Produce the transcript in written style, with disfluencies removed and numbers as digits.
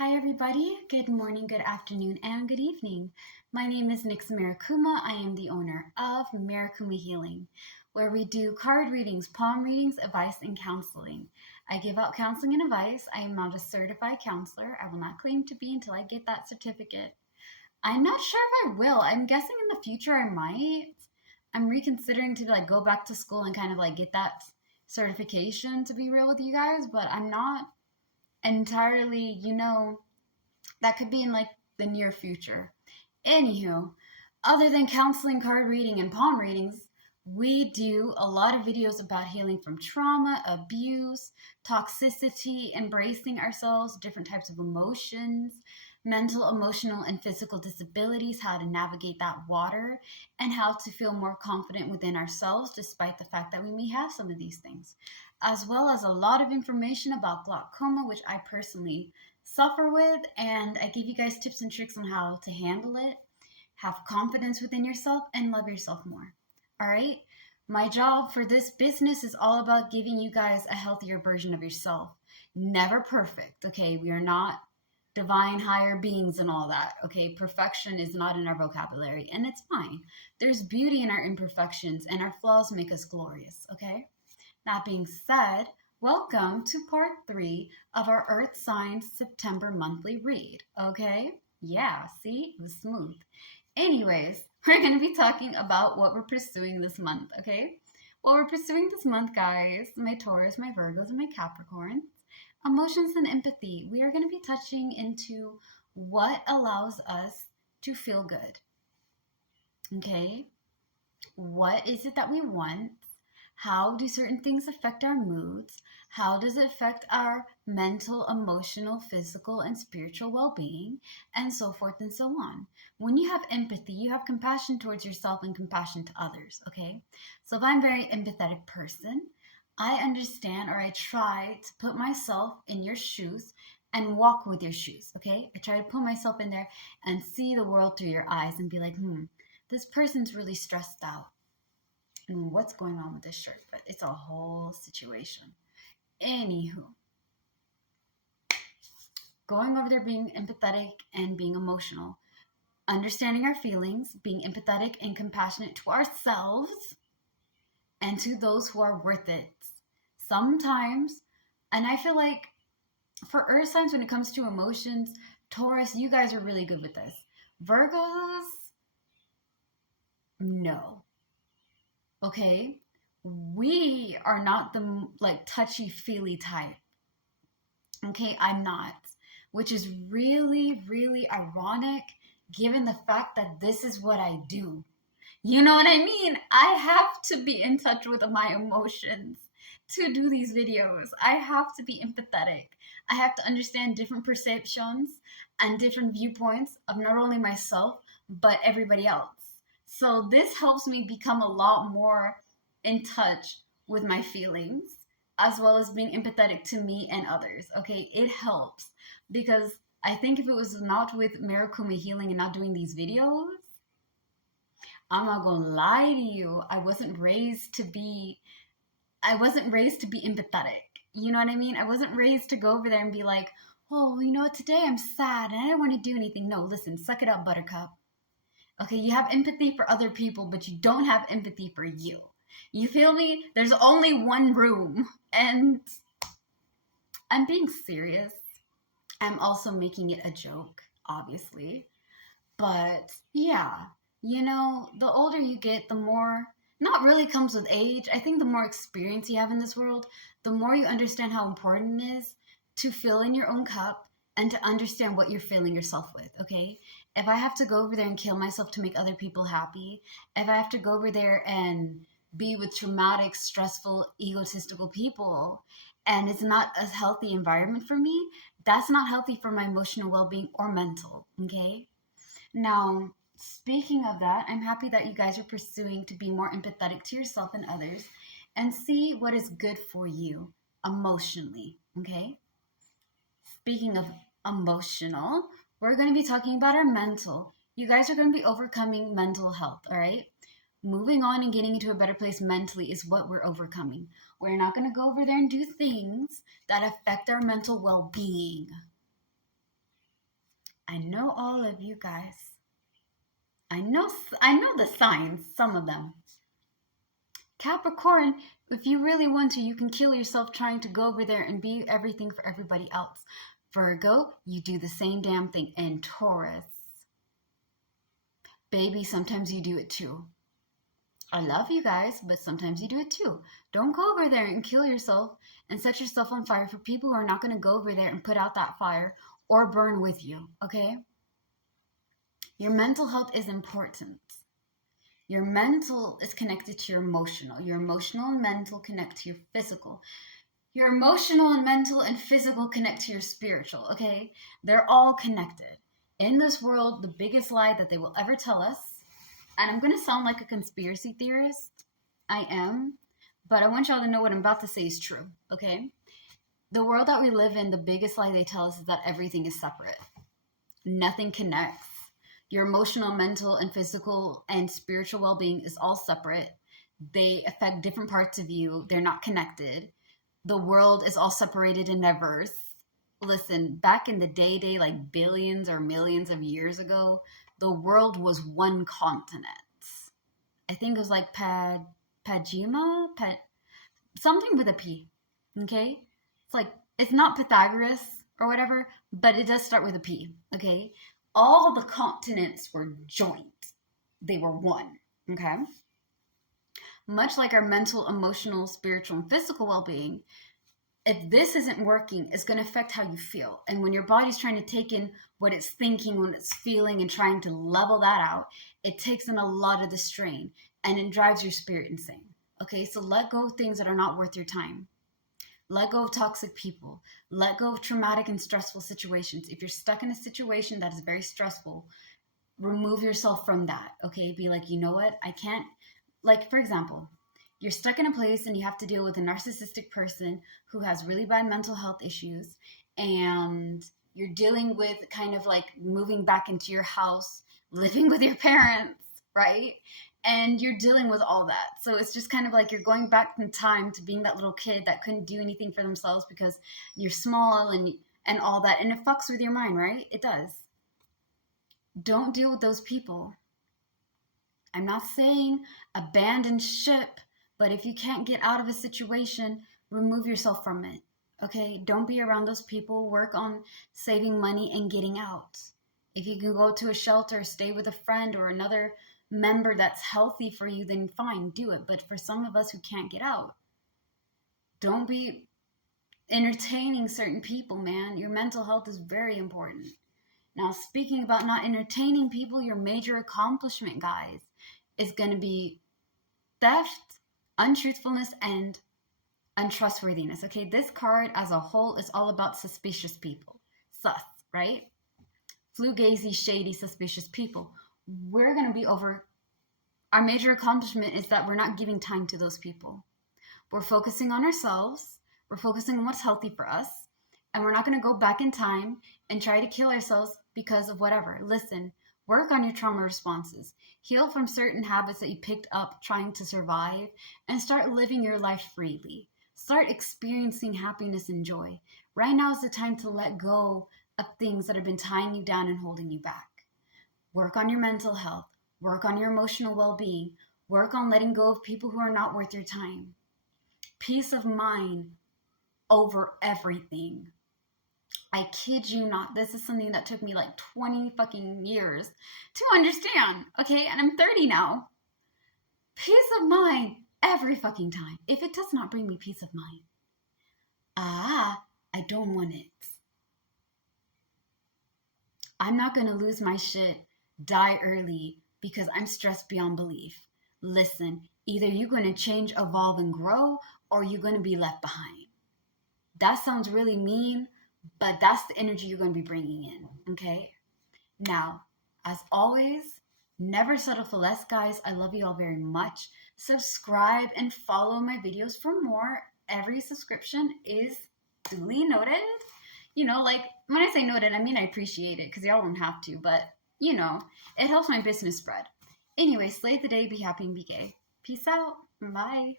Hi, everybody. Good morning, good afternoon, and good evening. My name is Nix Mirakuma. I am the owner of Mirakuma Healing, where we do card readings, palm readings, advice, and counseling. I give out counseling and advice. I am not a certified counselor. I will not claim to be until I get that certificate. I'm not sure if I will. I'm guessing in the future I might. I'm reconsidering to go back to school and kind of get that certification, to be real with you guys, but I'm not entirely, that could be in the near future. Anywho, other than counseling, card reading, and palm readings, we do a lot of videos about healing from trauma, abuse, toxicity, embracing ourselves, different types of emotions, mental, emotional, and physical disabilities, how to navigate that water, and how to feel more confident within ourselves despite the fact that we may have some of these things, as well as a lot of information about glaucoma, which I personally suffer with, and I give you guys tips and tricks on how to handle it, have confidence within yourself, and love yourself more. All right? My job for this business is all about giving you guys a healthier version of yourself. Never perfect, okay? We are not divine higher beings and all that, okay? Perfection is not in our vocabulary, and it's fine. There's beauty in our imperfections, and our flaws make us glorious, okay? That being said, welcome to part 3 of our Earth Signs September monthly read, okay? Yeah, see? It was smooth. Anyways, we're going to be talking about what we're pursuing this month, okay? What we're pursuing this month, guys, my Taurus, my Virgos, and my Capricorns, emotions and empathy. We are going to be touching into what allows us to feel good, okay? What is it that we want? How do certain things affect our moods? How does it affect our mental, emotional, physical, and spiritual well being? And so forth and so on. When you have empathy, you have compassion towards yourself and compassion to others, okay? So if I'm a very empathetic person, I understand, or I try to put myself in your shoes and walk with your shoes, okay? I try to put myself in there and see the world through your eyes and be like, this person's really stressed out. What's going on with this shirt, but it's a whole situation. Anywho, going over there, being empathetic and being emotional, understanding our feelings, being empathetic and compassionate to ourselves and to those who are worth it. Sometimes, and I feel like for earth signs, when it comes to emotions, Taurus, you guys are really good with this. Virgos, no. Okay? We are not the touchy-feely type. Okay, I'm not. Which is really, really ironic given the fact that this is what I do. You know what I mean? I have to be in touch with my emotions to do these videos. I have to be empathetic. I have to understand different perceptions and different viewpoints of not only myself, but everybody else. So this helps me become a lot more in touch with my feelings, as well as being empathetic to me and others. Okay, it helps because I think if it was not with Mirakuma Healing and not doing these videos, I'm not gonna lie to you, I wasn't raised to be empathetic. You know what I mean? I wasn't raised to go over there and be like, oh, today I'm sad and I don't want to do anything. No, listen, suck it up, buttercup. Okay, you have empathy for other people, but you don't have empathy for you. You feel me? There's only one room. And I'm being serious. I'm also making it a joke, obviously. But yeah, the older you get, the more, not really comes with age. I think the more experience you have in this world, the more you understand how important it is to fill in your own cup and to understand what you're filling yourself with, okay? If I have to go over there and kill myself to make other people happy, if I have to go over there and be with traumatic, stressful, egotistical people, and it's not a healthy environment for me, that's not healthy for my emotional well-being or mental, okay? Now, speaking of that, I'm happy that you guys are pursuing to be more empathetic to yourself and others and see what is good for you emotionally, okay? Speaking of emotional, we're going to be talking about our mental. You guys are going to be overcoming mental health, all right? Moving on and getting into a better place mentally is what we're overcoming. We're not going to go over there and do things that affect our mental well-being. I know all of you guys. I know the signs, some of them. Capricorn, if you really want to, you can kill yourself trying to go over there and be everything for everybody else. Virgo, you do the same damn thing. And Taurus, baby, sometimes you do it too. I love you guys, but sometimes you do it too. Don't go over there and kill yourself and set yourself on fire for people who are not going to go over there and put out that fire or burn with you, okay? Your mental health is important. Your mental is connected to your emotional. Your emotional and mental connect to your physical. Your emotional and mental and physical connect to your spiritual, okay? They're all connected. In this world, the biggest lie that they will ever tell us, and I'm going to sound like a conspiracy theorist. I am. But I want y'all to know what I'm about to say is true, okay? The world that we live in, the biggest lie they tell us is that everything is separate. Nothing connects. Your emotional, mental, and physical and spiritual well-being is all separate. They affect different parts of you. They're not connected. The world is all separated and diverse. Listen, back in the day, like billions or millions of years ago, the world was one continent. I think it was like something with a P, okay? It's like, it's not Pythagoras or whatever, but it does start with a P, okay? All the continents were joined. They were one, okay? Much like our mental, emotional, spiritual, and physical well-being, if this isn't working, it's going to affect how you feel. And when your body's trying to take in what it's thinking, what it's feeling, and trying to level that out, it takes in a lot of the strain and it drives your spirit insane. Okay, so let go of things that are not worth your time. Let go of toxic people. Let go of traumatic and stressful situations. If you're stuck in a situation that is very stressful, remove yourself from that. Okay, be like, you know what? I can't, like, for example, you're stuck in a place and you have to deal with a narcissistic person who has really bad mental health issues, and you're dealing with kind of like moving back into your house, living with your parents, right? And you're dealing with all that. So it's just kind of like you're going back in time to being that little kid that couldn't do anything for themselves because you're small and all that. And it fucks with your mind, right? It does. Don't deal with those people. I'm not saying abandon ship, but if you can't get out of a situation, remove yourself from it, okay? Don't be around those people. Work on saving money and getting out. If you can go to a shelter, stay with a friend or another member that's healthy for you, then fine, do it. But for some of us who can't get out, don't be entertaining certain people, man. Your mental health is very important. Now, speaking about not entertaining people, your major accomplishment, guys, is going to be theft, untruthfulness, and untrustworthiness. Okay, this card as a whole is all about suspicious people. Sus, right? Fugazi, shady, suspicious people. We're going to be over. Our major accomplishment is that we're not giving time to those people. We're focusing on ourselves. We're focusing on what's healthy for us. And we're not going to go back in time and try to kill ourselves because of whatever. Listen, work on your trauma responses. Heal from certain habits that you picked up trying to survive and start living your life freely. Start experiencing happiness and joy. Right now is the time to let go of things that have been tying you down and holding you back. Work on your mental health. Work on your emotional well-being. Work on letting go of people who are not worth your time. Peace of mind over everything. I kid you not. This is something that took me like 20 fucking years to understand. Okay, and I'm 30 now. Peace of mind every fucking time. If it does not bring me peace of mind, I don't want it. I'm not going to lose my shit, die early because I'm stressed beyond belief. Listen, either you're going to change, evolve, and grow, or you're going to be left behind. That sounds really mean, but that's the energy you're going to be bringing in, okay? Now, as always, never settle for less, guys. I love you all very much. Subscribe and follow my videos for more. Every subscription is duly noted. You know, like, when I say noted, I mean I appreciate it because y'all don't have to, but, you know, it helps my business spread. Anyway, slay the day, be happy, and be gay. Peace out. Bye.